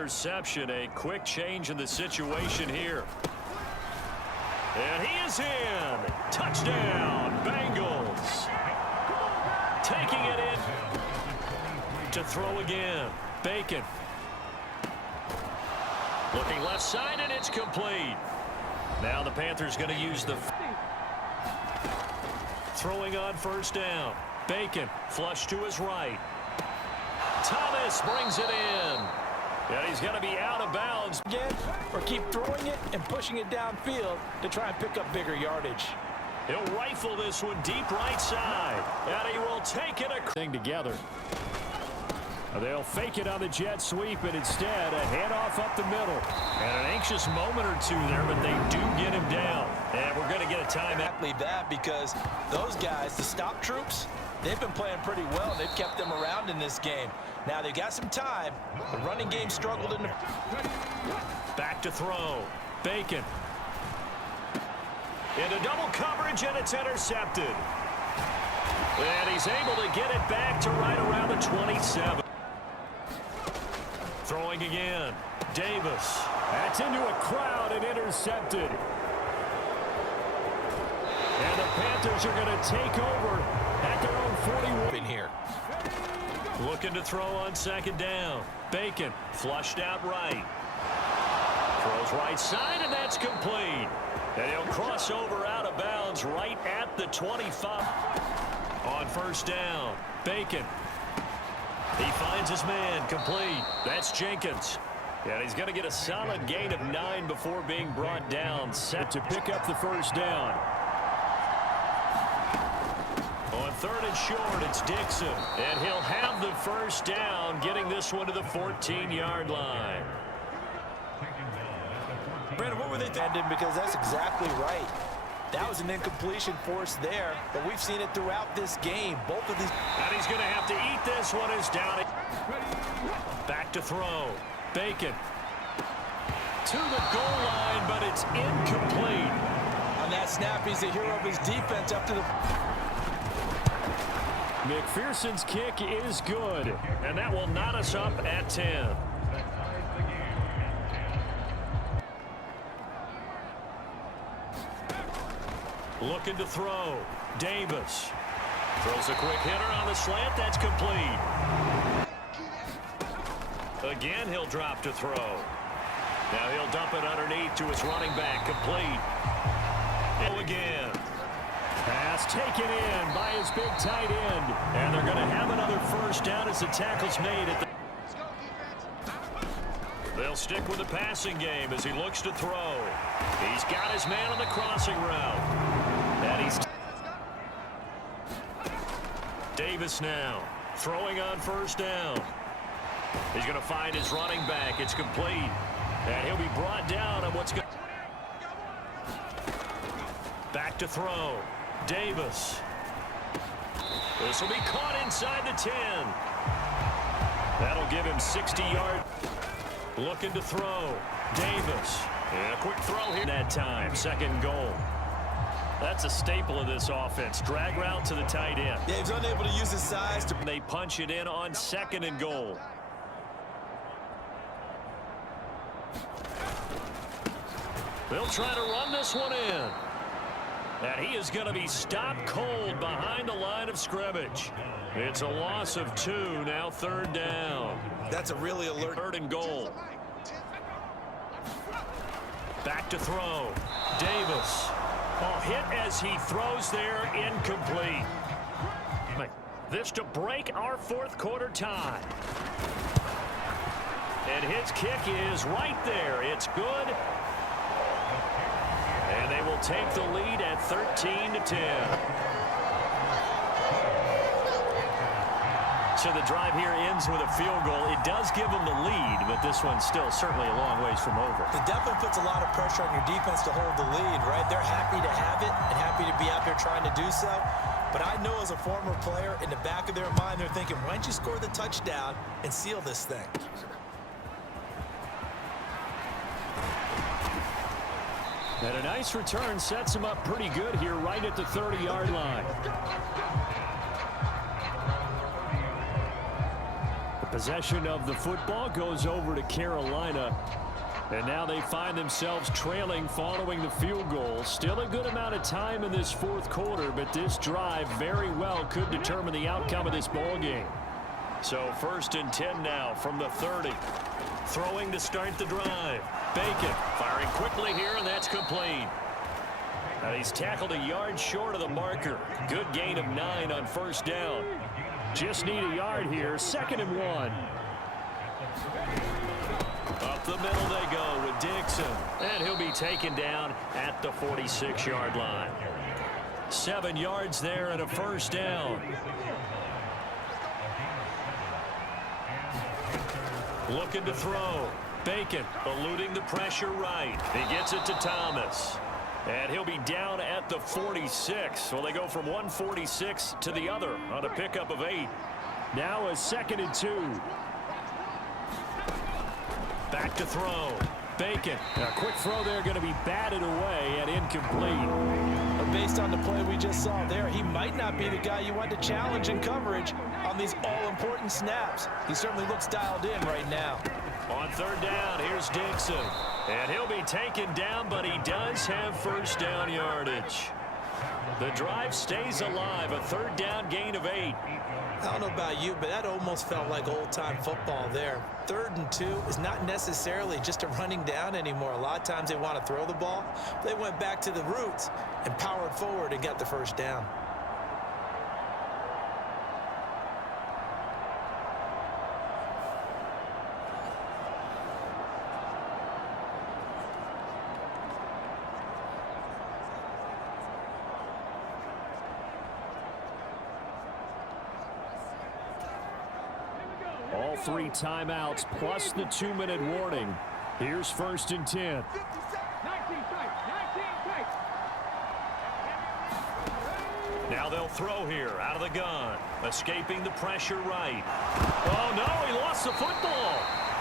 interception. A quick change in the situation here. And he is in. Touchdown, Bengals. Taking it in to throw again. Bacon. Looking left side, and it's complete. Now the Panthers going to use the throwing on first down. Bacon flush to his right. Thomas brings it in. And he's going to be out of bounds. Again, or keep throwing it and pushing it downfield to try and pick up bigger yardage. He'll rifle this one deep right side. And he will take it thing together. They'll fake it on the jet sweep, and instead a handoff up the middle. And an anxious moment or two there, but they do get him down. And we're going to get a timeout. Exactly that, because those guys, the stop troops, they've been playing pretty well. They've kept them around in this game. Now they got some time. The running game struggled in the... Back to throw. Bacon. Into double coverage, and it's intercepted. And he's able to get it back to right around the 27. Throwing again. Davis. That's into a crowd and intercepted. And the Panthers are going to take over at their own 41. In here. Looking to throw on second down. Bacon flushed out right. Throws right side, and that's complete. And he'll cross over out of bounds right at the 25. On first down, Bacon. He finds his man, complete. That's Jenkins. And he's going to get a solid gain of 9 before being brought down. Set to pick up the first down. On third and short, it's Dixon. And he'll have the first down, getting this one to the 14-yard line. Brandon, what were they thinking? Because that's exactly right. That was an incompletion forced there, but we've seen it throughout this game. Both of these. And he's going to have to eat this one. Is down. Back to throw. Bacon. To the goal line, but it's incomplete. On that snap, he's the hero of his defense up to the... McPherson's kick is good, and that will knot us up at 10. Looking to throw. Davis. Throws a quick hitter on the slant. That's complete. Again, he'll drop to throw. Now he'll dump it underneath to his running back. Complete. And again. Pass taken in by his big tight end. And they're going to have another first down as the tackle's made at the... They'll stick with the passing game as he looks to throw. He's got his man on the crossing route. And he's... Davis now throwing on first down. He's going to find his running back. It's complete. And he'll be brought down on what's going... Back to throw. Davis. This will be caught inside the 10. That'll give him 60 yards. Looking to throw. Davis. And a quick throw here that time. Second goal. That's a staple of this offense. Drag route to the tight end. Yeah, he's unable to use his size to... They punch it in on second and goal. They'll try to run this one in. And he is going to be stopped cold behind the line of scrimmage. It's a loss of 2, now third down. That's a really alert. Third and goal. Back to throw. Davis. Oh, hit as he throws there, incomplete. This to break our fourth quarter tie. And his kick is right there. It's good. And they will take the lead at 13-10. So the drive here ends with a field goal. It does give them the lead, but this one's still certainly a long ways from over. It definitely puts a lot of pressure on your defense to hold the lead, right? They're happy to have it and happy to be out there trying to do so. But I know as a former player, in the back of their mind, they're thinking, why don't you score the touchdown and seal this thing? And a nice return sets him up pretty good here right at the 30-yard line. Possession of the football goes over to Carolina. And now they find themselves trailing following the field goal. Still a good amount of time in this fourth quarter, but this drive very well could determine the outcome of this ball game. So 1st and 10 now from the 30. Throwing to start the drive. Bacon firing quickly here, and that's complete. Now he's tackled a yard short of the marker. Good gain of 9 on 1st down. Just need a yard here. 2nd and 1. Up the middle they go with Dixon. And he'll be taken down at the 46-yard line. 7 yards there and a 1st down. Looking to throw. Bacon eluding the pressure right. He gets it to Thomas. And he'll be down at the 46. Well, they go from 146 to the other on a pickup of 8. Now a 2nd and 2. Back to throw. Bacon. A quick throw there going to be batted away and incomplete. But based on the play we just saw there, he might not be the guy you want to challenge in coverage on these all-important snaps. He certainly looks dialed in right now. On 3rd down, here's Dixon. And he'll be taken down, but he does have 1st down yardage. The drive stays alive. A 3rd down gain of 8. I don't know about you, but that almost felt like old-time football there. 3rd and 2 is not necessarily just a running down anymore. A lot of times they want to throw the ball. They went back to the roots and powered forward and got the 1st down. All 3 timeouts plus the 2-minute warning. Here's 1st and 10. Now they'll throw here out of the gun. Escaping the pressure right. Oh, no, he lost the football.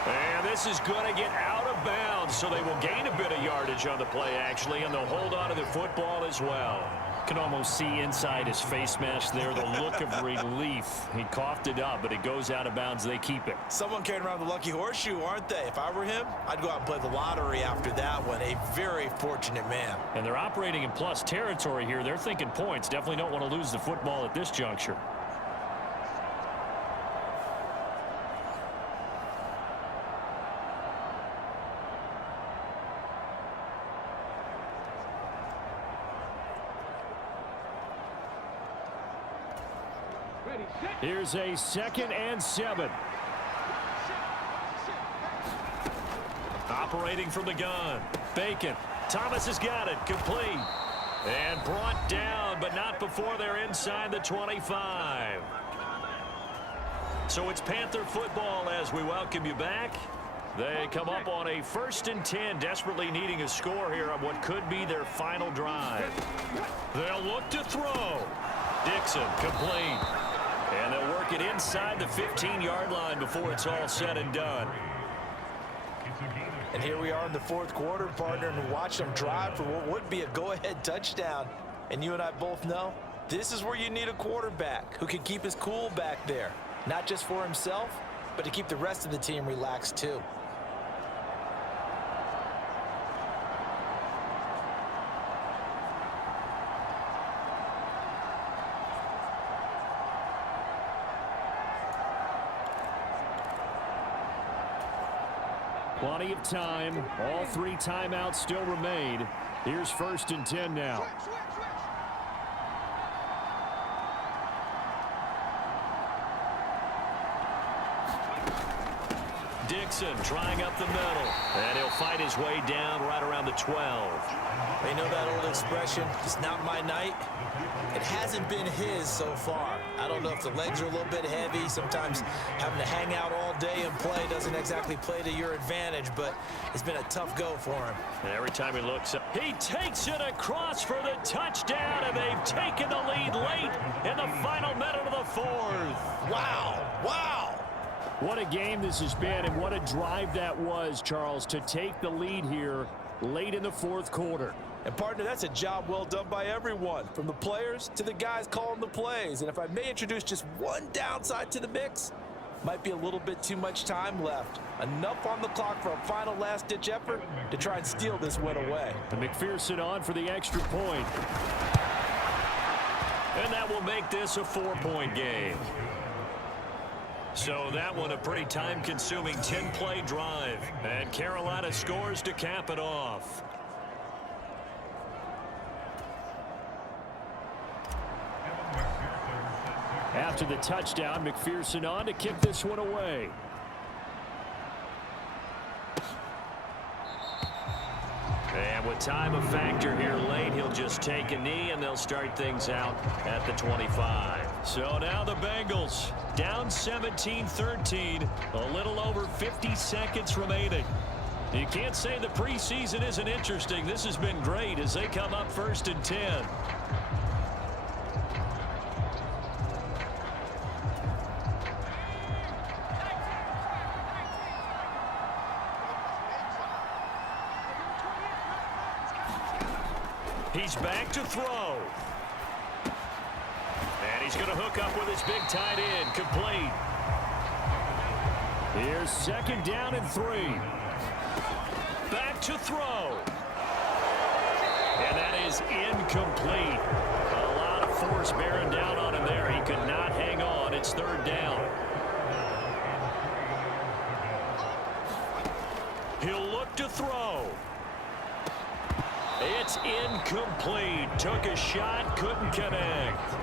And this is going to get out of bounds, so they will gain a bit of yardage on the play, actually, and they'll hold on to the football as well. Can almost see inside his face mask there the look of relief. He coughed it up, but it goes out of bounds. They keep it. Someone carrying around the lucky horseshoe, aren't they? If I were him, I'd go out and play the lottery after that one. A very fortunate man. And they're operating in plus territory here. They're thinking points. Definitely don't want to lose the football at this juncture. Here's a 2nd and 7. Operating from the gun. Bacon. Thomas has got it. Complete. And brought down, but not before they're inside the 25. So it's Panther football as we welcome you back. They come up on a 1st and 10, desperately needing a score here on what could be their final drive. They'll look to throw. Dixon complete. And they'll work it inside the 15-yard line before it's all said and done. And here we are in the 4th quarter, partner, and watch them drive for what would be a go-ahead touchdown. And you and I both know this is where you need a quarterback who can keep his cool back there. Not just for himself, but to keep the rest of the team relaxed too. Plenty of time. All 3 timeouts still remain. Here's 1st and 10 now. Dixon trying up the middle. And he'll fight his way down right around the 12. You know that old expression, it's not my night? It hasn't been his so far. I don't know if the legs are a little bit heavy. Sometimes having to hang out all day and play doesn't exactly play to your advantage, but it's been a tough go for him. And every time he looks up, he takes it across for the touchdown, and they've taken the lead late in the final minute of the 4th. Wow, wow. What a game this has been, and what a drive that was, Charles, to take the lead here late in the 4th quarter. And, partner, that's a job well done by everyone, from the players to the guys calling the plays. And if I may introduce just one downside to the mix, Might be a little bit too much time left. Enough on the clock for a final last-ditch effort to try and steal this win away. And McPherson on for the extra point. And that will make this a 4-point game. So that one a pretty time-consuming 10-play drive. And Carolina scores to cap it off. After the touchdown, McPherson on to kick this one away. And with time a factor here late, he'll just take a knee and they'll start things out at the 25. So now the Bengals down 17-13, a little over 50 seconds remaining. You can't say the preseason isn't interesting. This has been great as they come up 1st and 10. He's back to throw. And he's going to hook up with his big tight end. Complete. Here's 2nd down and 3. Back to throw. And that is incomplete. A lot of force bearing down on him there. He could not hang on. It's 3rd down. He'll look to throw. It's incomplete. Took a shot, couldn't connect.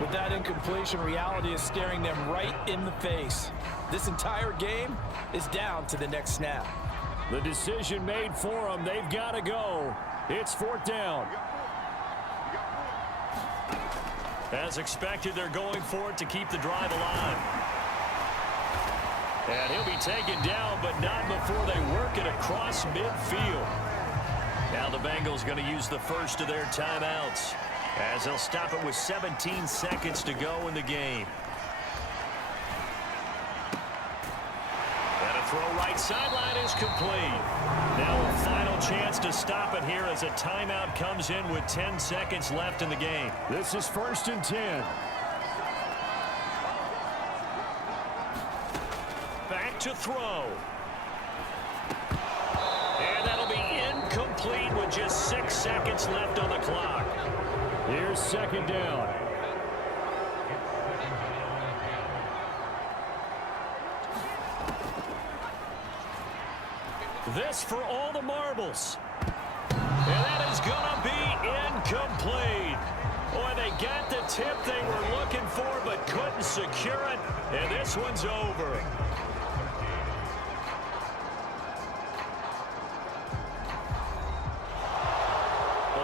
With that incompletion, reality is staring them right in the face. This entire game is down to the next snap. The decision made for them. They've got to go. It's 4th down. As expected, they're going for it to keep the drive alive. And he'll be taken down, but not before they work it across midfield. Now the Bengals going to use the first of their timeouts as they'll stop it with 17 seconds to go in the game. And a throw right sideline is complete. Now a final chance to stop it here as a timeout comes in with 10 seconds left in the game. This is 1st and 10. Back to throw. And that'll be incomplete with just 6 seconds left on the clock. Here's 2nd down. This for all the marbles. And that is going to be incomplete. Boy, they got the tip they were looking for but couldn't secure it. And this one's over.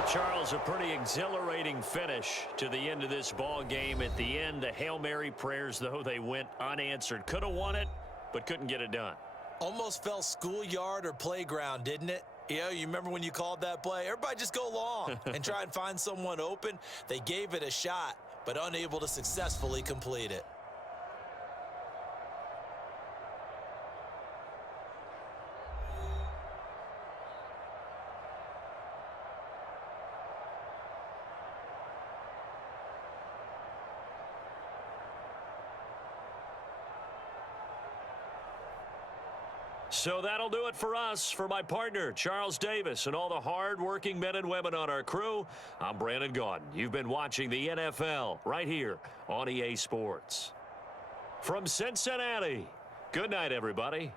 Charles, a pretty exhilarating finish to the end of this ball game. At the end, the Hail Mary prayers, though, they went unanswered. Could have won it, but couldn't get it done. Almost felt schoolyard or playground, didn't it? You remember when you called that play? Everybody just go long and try and find someone open. They gave it a shot, but unable to successfully complete it. So that'll do it for us. For my partner, Charles Davis, and all the hard-working men and women on our crew, I'm Brandon Gaudin. You've been watching the NFL right here on EA Sports. From Cincinnati, good night, everybody.